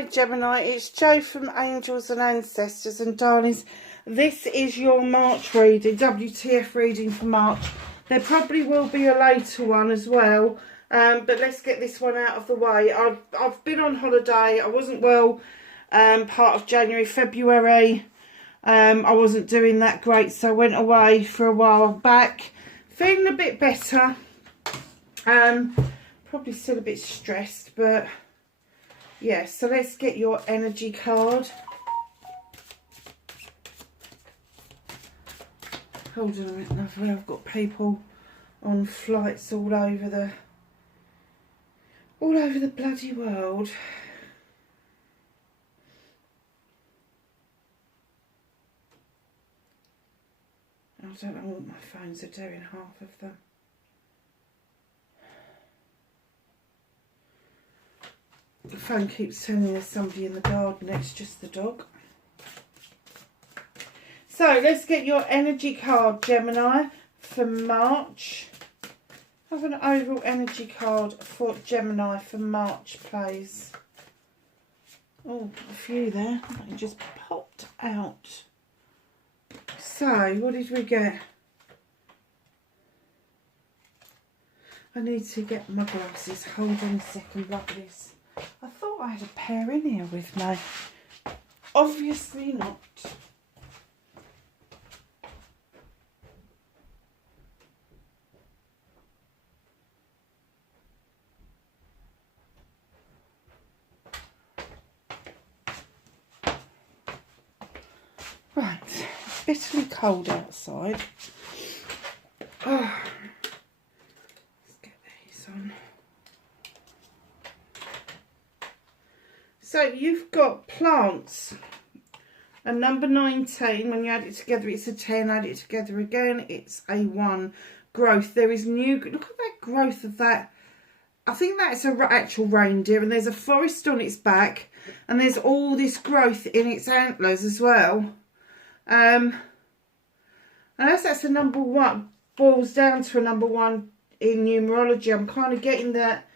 Hi Gemini, it's Jo from Angels and Ancestors, and darlings, this is your March reading, WTF reading for March. There probably will be a later one as well, but let's get this one out of the way. I've been on holiday. I wasn't well part of January, February. I wasn't doing that great, so I went away for a while. Back, feeling a bit better. Probably still a bit stressed, but yeah, so let's get your energy card. Hold on a minute, lovely. I've got people on flights all over the bloody world. I don't know what my phones are doing, half of them. The phone keeps telling me there's somebody in the garden. It's just the dog. So let's get your energy card, Gemini, for March. Have an overall energy card for Gemini for March, please. Oh, a few there. It just popped out. So, what did we get? I need to get my glasses. Hold on a second, lovelies. I thought I had a pair in here with me. Obviously not. Right, it's bitterly cold outside. Oh, let's get these on. So you've got plants, and number 19, when you add it together, it's a 10, add it together again, it's a 1. Growth, there is new, look at that growth of that. I think that's an actual reindeer, and there's a forest on its back, and there's all this growth in its antlers as well. And as that's a number 1, boils down to a number 1 in numerology, I'm kind of getting that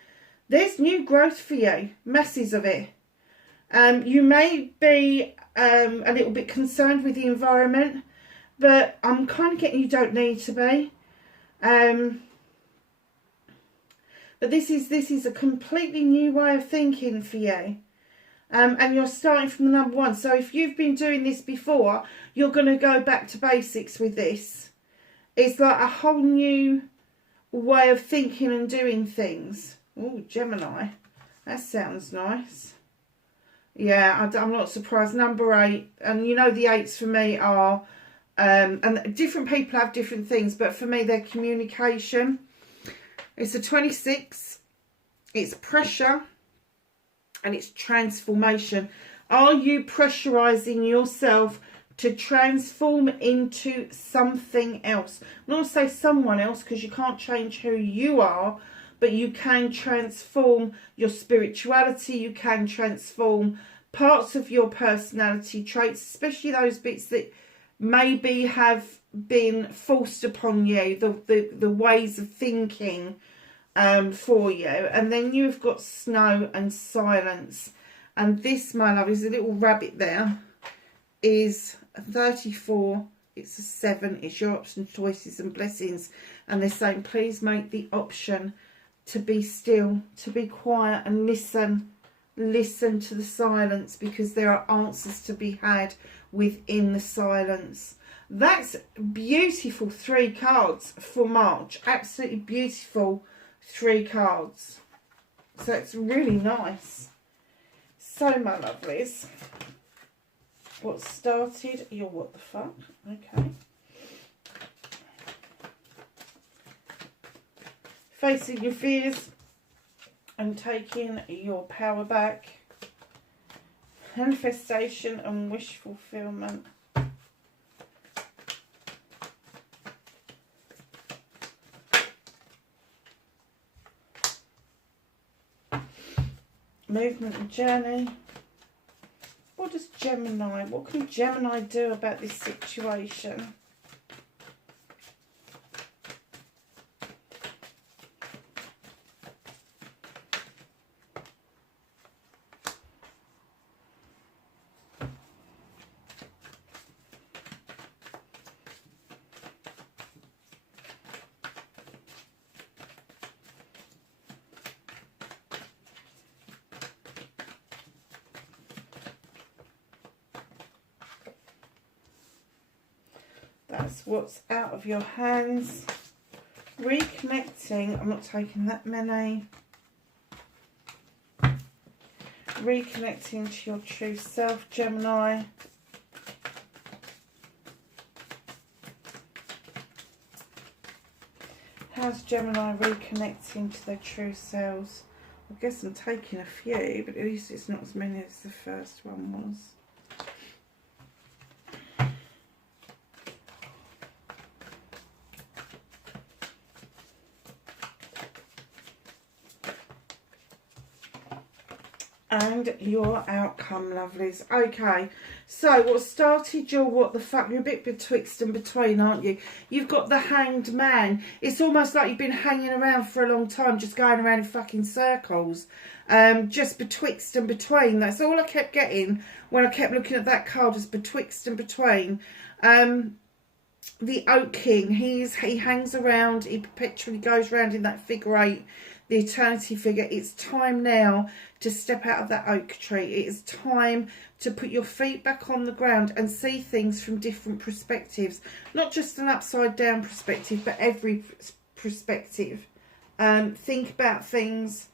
there's new growth for you, masses of it. You may be a little bit concerned with the environment, but I'm kind of getting you don't need to be. But this is a completely new way of thinking for you. And you're starting from the number 1. So if you've been doing this before, you're going to go back to basics with this. It's like a whole new way of thinking and doing things. Oh, Gemini. That sounds nice. Yeah, I'm not surprised. Number 8, and you know the 8s for me are, and different people have different things, but for me they're communication. It's a 26, it's pressure, and it's transformation. Are you pressurising yourself to transform into something else? I'm not going to say someone else, because you can't change who you are, but you can transform your spirituality, you can transform parts of your personality traits, especially those bits that maybe have been forced upon you, the ways of thinking for you. And then you've got snow and silence. And this, my love, is a little rabbit there, is a 34, it's a 7, it's your option, choices and blessings. And they're saying, please make the option to be still, to be quiet and listen to the silence, because there are answers to be had within the silence. That's beautiful 3 cards for March. Absolutely beautiful 3 cards. So it's really nice. So my lovelies, what started your what the fuck? Okay. Facing your fears and taking your power back. Manifestation and wish fulfillment. Movement and journey. What does Gemini, what can Gemini do about this situation? That's what's out of your hands. Reconnecting. I'm not taking that many. Reconnecting to your true self, Gemini. How's Gemini reconnecting to their true selves? I guess I'm taking a few, but at least it's not as many as the first one was. And your outcome, lovelies. Okay, so what started your what the fuck? You're a bit betwixt and between, aren't you? You've got the Hanged Man. It's almost like you've been hanging around for a long time, just going around in fucking circles. Just betwixt and between. That's all I kept getting when I kept looking at that card, is betwixt and between. The Oak King, he hangs around, he perpetually goes around in that figure 8, the eternity figure. It's time now to step out of that oak tree. It is time to put your feet back on the ground and see things from different perspectives. Not just an upside down perspective, but every perspective. Think about things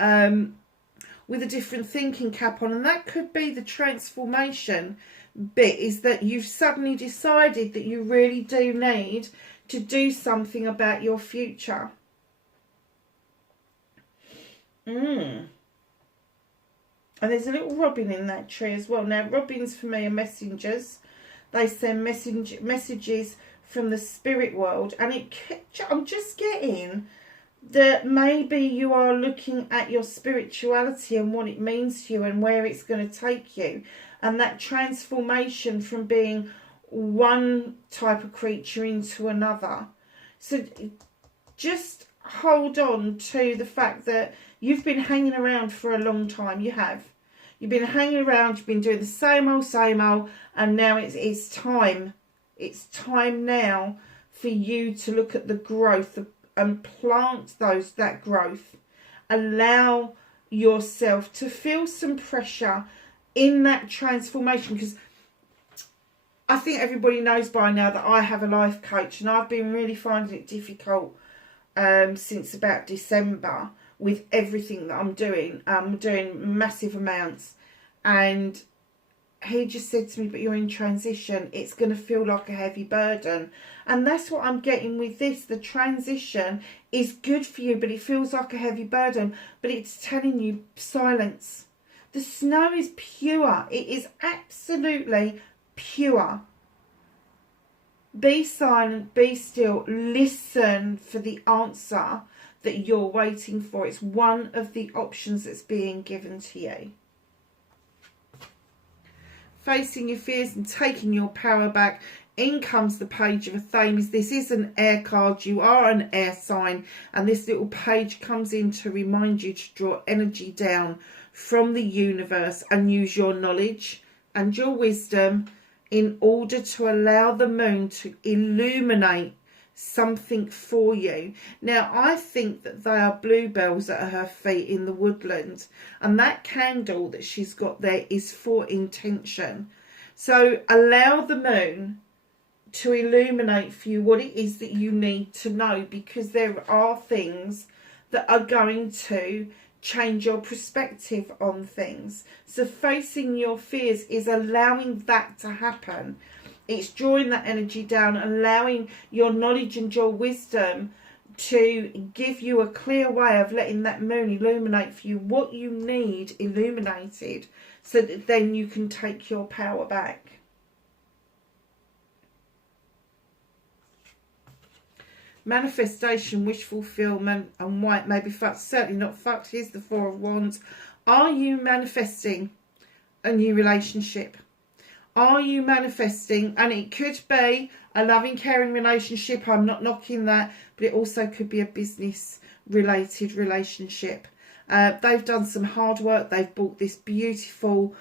with a different thinking cap on. And that could be the transformation bit, is that you've suddenly decided that you really do need to do something about your future. And there's a little robin in that tree as well. Now, robins for me are messengers. They send messages from the spirit world. And I'm just getting that maybe you are looking at your spirituality and what it means to you and where it's going to take you. And that transformation from being one type of creature into another. So just hold on to the fact that you've been hanging around for a long time. You have. You've been hanging around, you've been doing the same old, and now it's time. It's time now for you to look at the growth and plant that growth. Allow yourself to feel some pressure in that transformation, because I think everybody knows by now that I have a life coach, and I've been really finding it difficult since about December with everything that I'm doing. I'm doing massive amounts, and he just said to me, but you're in transition, it's going to feel like a heavy burden. And that's what I'm getting with this. The transition is good for you, but it feels like a heavy burden. But it's telling you, silence. The snow is pure. It is absolutely pure. Be silent, be still, listen for the answer that you're waiting for. It's one of the options that's being given to you. Facing your fears and taking your power back. In comes the Page of Athames. This is an air card. You are an air sign. And this little page comes in to remind you to draw energy down from the universe and use your knowledge and your wisdom in order to allow the moon to illuminate something for you. Now, I think that they are bluebells at her feet in the woodland, and that candle that she's got there is for intention. So allow the moon to illuminate for you what it is that you need to know, because there are things that are going to change your perspective on things. So facing your fears is allowing that to happen. It's drawing that energy down, allowing your knowledge and your wisdom to give you a clear way of letting that moon illuminate for you what you need illuminated, so that then you can take your power back. Manifestation, wish fulfillment, and white may be fucked. Certainly not fucked. Here's the Four of Wands. Are you manifesting a new relationship? Are you manifesting, and it could be a loving, caring relationship, I'm not knocking that, but it also could be a business related relationship. They've done some hard work. They've brought this beautiful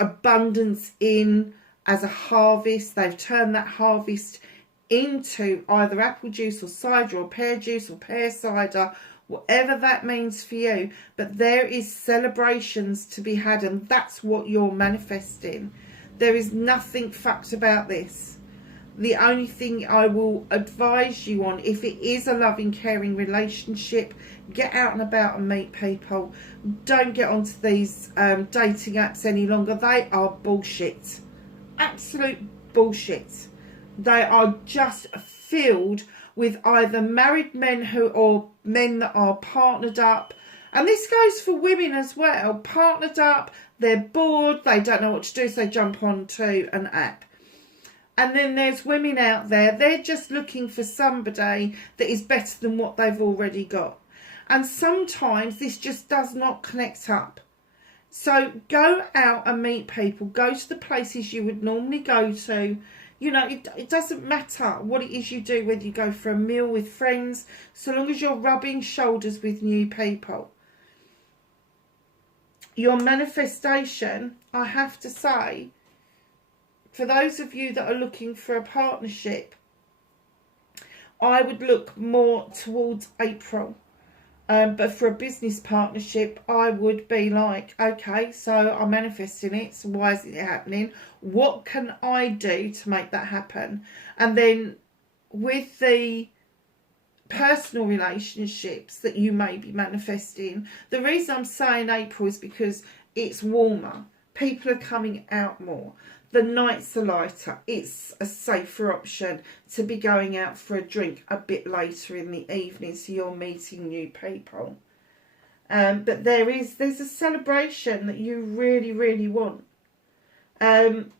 abundance in as a harvest. They've turned that harvest into either apple juice or cider or pear juice or pear cider, whatever that means for you. But there is celebrations to be had, and that's what you're manifesting. There is nothing fucked about this. The only thing I will advise you on, if it is a loving, caring relationship, get out and about and meet people. Don't get onto these dating apps any longer. They are bullshit. Absolute bullshit. They are just filled with either married men or men that are partnered up. And this goes for women as well. Partnered up, they're bored, they don't know what to do, so they jump onto an app. And then there's women out there, they're just looking for somebody that is better than what they've already got. And sometimes this just does not connect up. So go out and meet people. Go to the places you would normally go to. You know, it doesn't matter what it is you do, whether you go for a meal with friends, so long as you're rubbing shoulders with new people. Your manifestation, I have to say, for those of you that are looking for a partnership, I would look more towards April. But for a business partnership, I would be like, okay, so I'm manifesting it. So why is it happening? What can I do to make that happen? And then with the personal relationships that you may be manifesting, the reason I'm saying April is because it's warmer. People are coming out more. The nights are lighter. It's a safer option to be going out for a drink a bit later in the evening, so you're meeting new people. But there's a celebration that you really, really want. And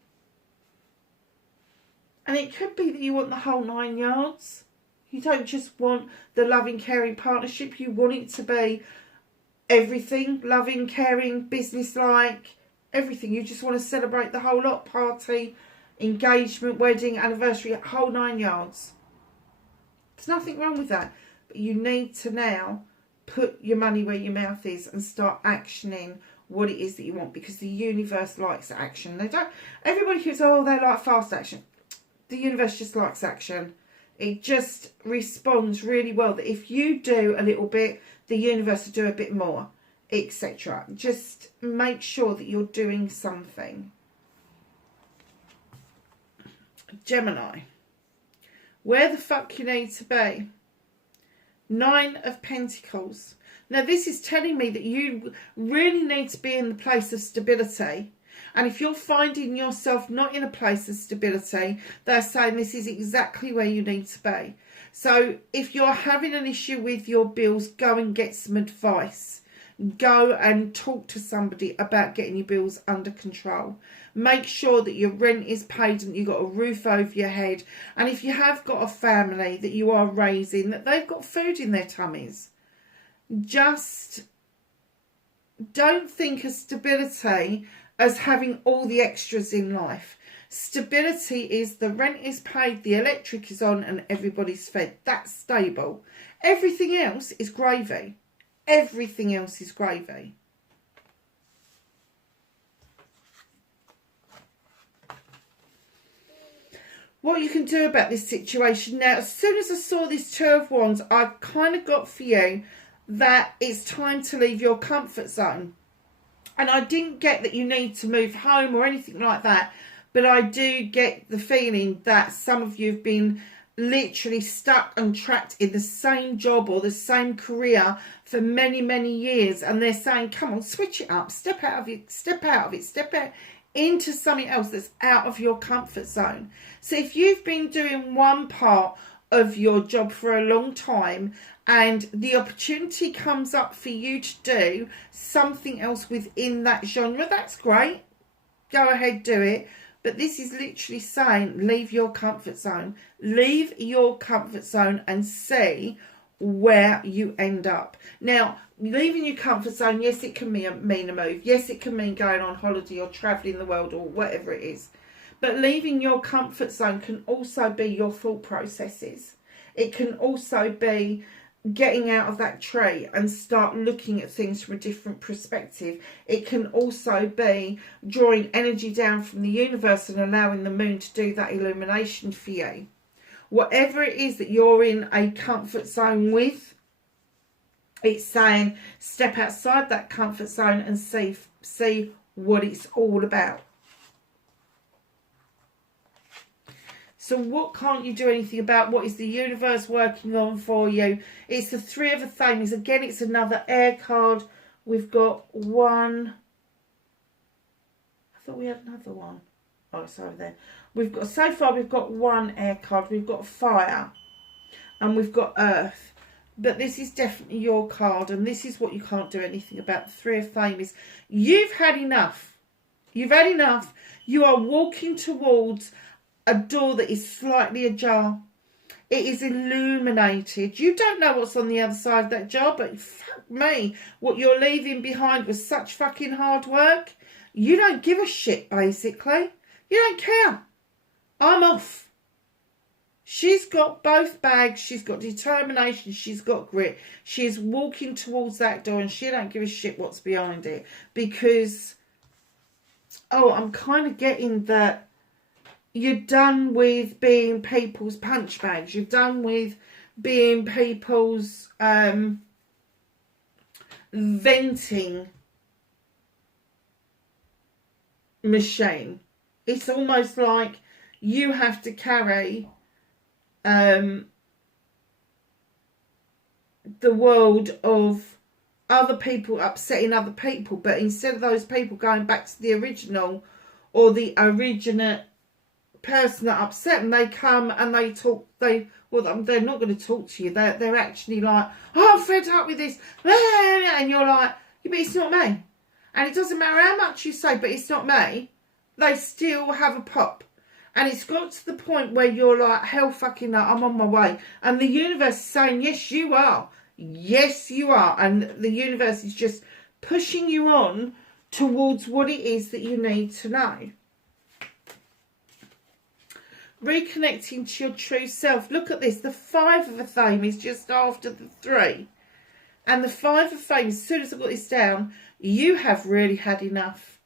it could be that you want the whole 9 yards. You don't just want the loving, caring partnership. You want it to be everything. Loving, caring, business-like. Everything. You just want to celebrate the whole lot. Party, engagement, wedding, anniversary, whole 9 yards. There's nothing wrong with that. But you need to now put your money where your mouth is and start actioning what it is that you want, because the universe likes action. They don't. Everybody who's, oh, they like fast action. The universe just likes action. It just responds really well. That if you do a little bit, the universe will do a bit more, etc. Just make sure that you're doing something. Gemini, where the fuck you need to be. 9 of Pentacles. Now this is telling me that you really need to be in the place of stability. And if you're finding yourself not in a place of stability, they're saying this is exactly where you need to be. So if you're having an issue with your bills, go and get some advice. Go and talk to somebody about getting your bills under control. Make sure that your rent is paid and you've got a roof over your head. And if you have got a family that you are raising, that they've got food in their tummies. Just don't think of stability as having all the extras in life. Stability is the rent is paid, the electric is on, and everybody's fed. That's stable. Everything else is gravy. Everything else is gravy. What you can do about this situation. Now, as soon as I saw this 2 of Wands, I kind of got for you that it's time to leave your comfort zone. And I didn't get that you need to move home or anything like that. But I do get the feeling that some of you have been literally stuck and trapped in the same job or the same career for many, many years. And they're saying, come on, switch it up. Step out of it. Step out of it. Step out into something else that's out of your comfort zone. So if you've been doing one part of your job for a long time and the opportunity comes up for you to do something else within that genre, that's great. Go ahead, do it. But this is literally saying, leave your comfort zone. Leave your comfort zone and see where you end up. Now, leaving your comfort zone, yes, it can mean a move. Yes, it can mean going on holiday or travelling the world or whatever it is. But leaving your comfort zone can also be your thought processes. It can also be getting out of that tree and start looking at things from a different perspective. It can also be drawing energy down from the universe and allowing the moon to do that illumination for you. Whatever it is that you're in a comfort zone with, it's saying step outside that comfort zone and see what it's all about. So what can't you do anything about? What is the universe working on for you? It's the Three of Athenes. Again, it's another air card. We've got one. I thought we had another one. Oh, it's over there. We've got, so far we've got one air card. We've got fire and we've got earth. But this is definitely your card, and this is what you can't do anything about. The Three of Athenes. You've had enough. You've had enough. You are walking towards a door that is slightly ajar. It is illuminated. You don't know what's on the other side of that jar, but fuck me, what you're leaving behind was such fucking hard work. You don't give a shit, basically. You don't care. I'm off. She's got both bags. She's got determination. She's got grit. She is walking towards that door and she don't give a shit what's behind it. Because, oh, I'm kind of getting that you're done with being people's punch bags. You're done with being people's venting machine. It's almost like you have to carry the world of other people upsetting other people, but instead of those people going back to the original or the originate person that upset them, they come and they talk. They're not going to talk to you. They're actually like, oh, I'm fed up with this, and you're like, yeah, but it's not me. And it doesn't matter how much you say, but it's not me. They still have a pop. And it's got to the point where you're like, hell fucking no, I'm on my way. And the universe is saying, yes, you are. Yes, you are. And the universe is just pushing you on towards what it is that you need to know. Reconnecting to your true self. Look at this. The Five of Athenes is just after the 3. And the Five of Athenes, as soon as I got this down, you have really had enough.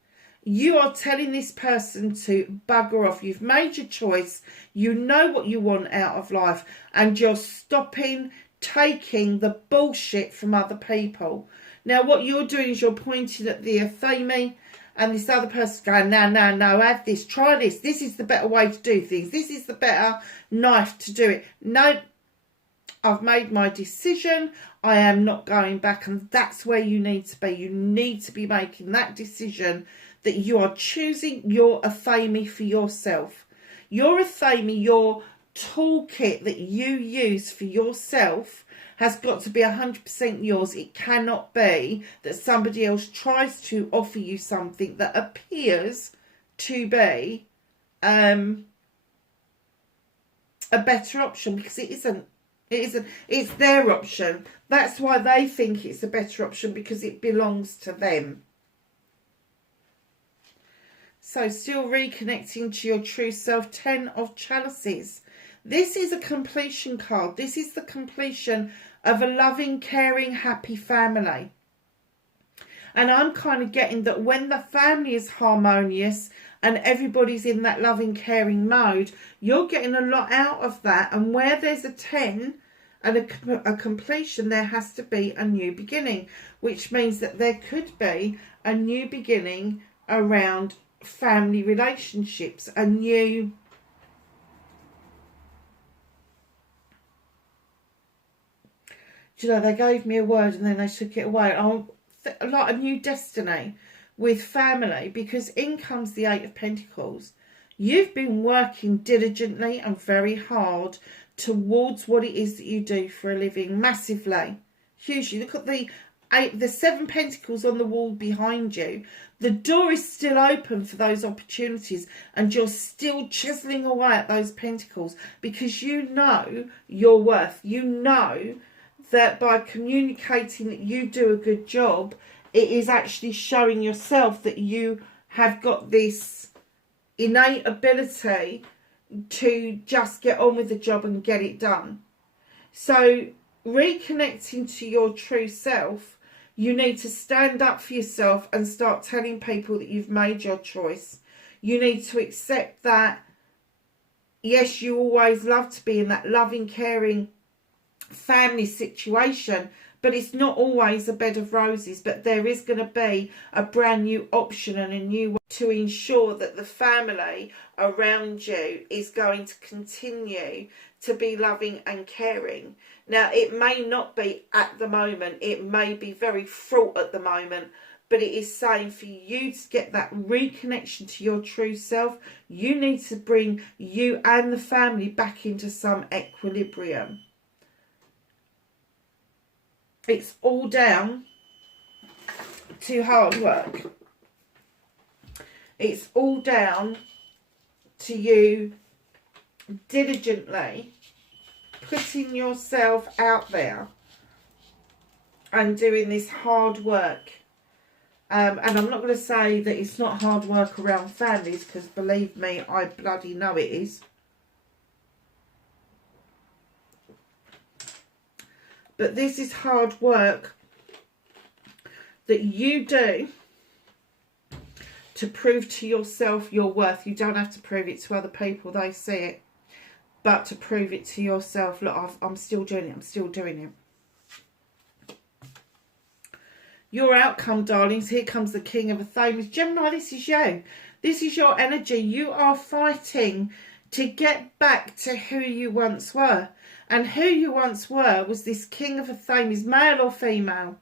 You are telling this person to bugger off. You've made your choice. You know what you want out of life. And you're stopping taking the bullshit from other people. Now, what you're doing is you're pointing at the Athene, and this other person's going, no, have this, try this. This is the better way to do things. This is the better knife to do it. No, I've made my decision. I am not going back. And that's where you need to be. You need to be making that decision that you are choosing your Athene for yourself. Your Athene, your toolkit that you use for yourself has got to be 100% yours. It cannot be that somebody else tries to offer you something that appears to be a better option, because it isn't. It isn't. It's their option. That's why they think it's a better option, because it belongs to them. So still reconnecting to your true self. 10 of Chalices. This is a completion card. This is the completion of a loving, caring, happy family. And I'm kind of getting that when the family is harmonious and everybody's in that loving, caring mode, you're getting a lot out of that. And where there's a 10 and a completion, there has to be a new beginning, which means that there could be a new beginning around family relationships, a new they gave me a word and then they took it away. Like a new destiny with family, because in comes the 8 of Pentacles. You've been working diligently and very hard towards what it is that you do for a living, massively, hugely. Look at the 7 Pentacles on the wall behind you. The door is still open for those opportunities, and you're still chiseling away at those pentacles, because you know your worth. You know that by communicating that you do a good job, it is actually showing yourself that you have got this innate ability to just get on with the job and get it done. So reconnecting to your true self, you need to stand up for yourself and start telling people that you've made your choice. You need to accept that, yes, you always love to be in that loving, caring family situation, But it's not always a bed of roses, but there is going to be a brand new option and a new way to ensure that the family around you is going to continue to be loving and caring. Now, it may not be at the moment. It may be very fraught at the moment, but it is saying for you to get that reconnection to your true self, you need to bring you and the family back into some equilibrium. It's all down to hard work. It's all down to you diligently putting yourself out there and doing this hard work. And I'm not going to say that it's not hard work around families, because believe me, I bloody know it is. But this is hard work that you do to prove to yourself your worth. You don't have to prove it to other people, they see it. But to prove it to yourself, look, I'm still doing it, I'm still doing it. Your outcome, darlings, here comes the King of Athame. Gemini, this is you. This is your energy. You are fighting to get back to who you once were. And who you once were was this King of Athame, male or female.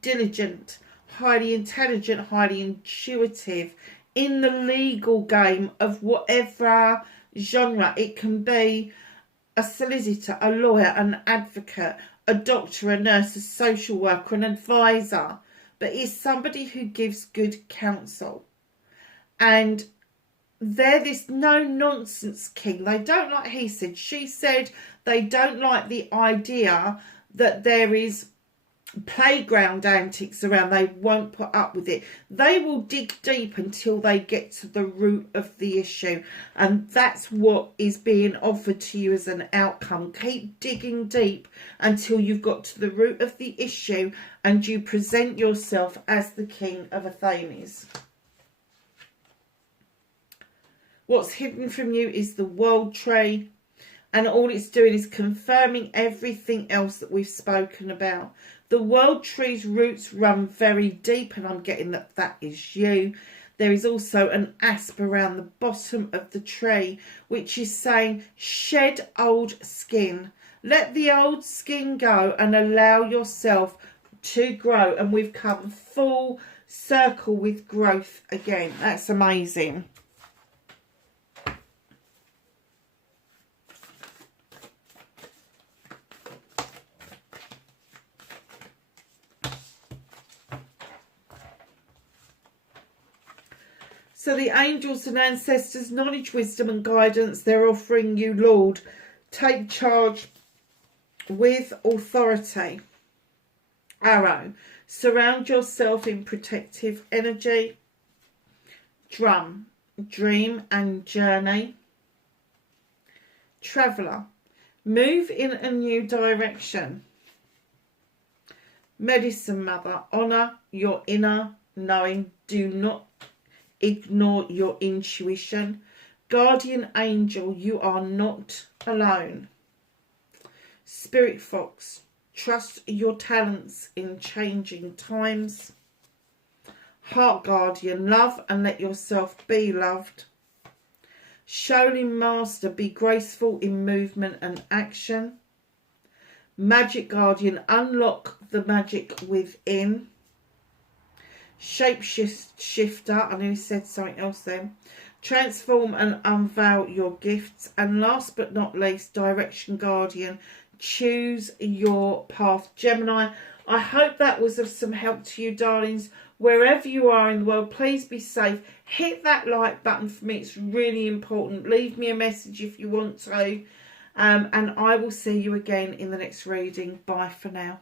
Diligent, highly intelligent, highly intuitive, in the legal game of whatever genre. It can be a solicitor, a lawyer, an advocate, a doctor, a nurse, a social worker, an advisor, but is somebody who gives good counsel. And they're this no-nonsense king. They don't like he said, she said. They don't like the idea that there is playground antics around. They won't put up with it. They will dig deep until they get to the root of the issue, and that's what is being offered to you as an outcome. Keep digging deep until you've got to the root of the issue and you present yourself as the King of Athames. What's hidden from you is the World Tree, and all it's doing is confirming everything else that we've spoken about. The World Tree's roots run very deep, and I'm getting that that is you. There is also an asp around the bottom of the tree, which is saying, shed old skin. Let the old skin go and allow yourself to grow. And we've come full circle with growth again. That's amazing. So the angels and ancestors, knowledge, wisdom and guidance, they're offering you, Lord, take charge with authority. Arrow, surround yourself in protective energy. Drum, dream and journey. Traveller, move in a new direction. Medicine mother, honour your inner knowing. Do not ignore your intuition. Guardian angel, you are not alone. Spirit fox, trust your talents in changing times. Heart guardian, love and let yourself be loved. Shaolin master, be graceful in movement and action. Magic guardian, unlock the magic within. Shapeshifter, I nearly said something else then. Transform and unveil your gifts. And last but not least, direction guardian, choose your path. Gemini, I hope that was of some help to you, darlings. Wherever you are in the world, please be safe. Hit that like button for me. It's really important. Leave me a message if you want to. And I will see you again in the next reading. Bye for now.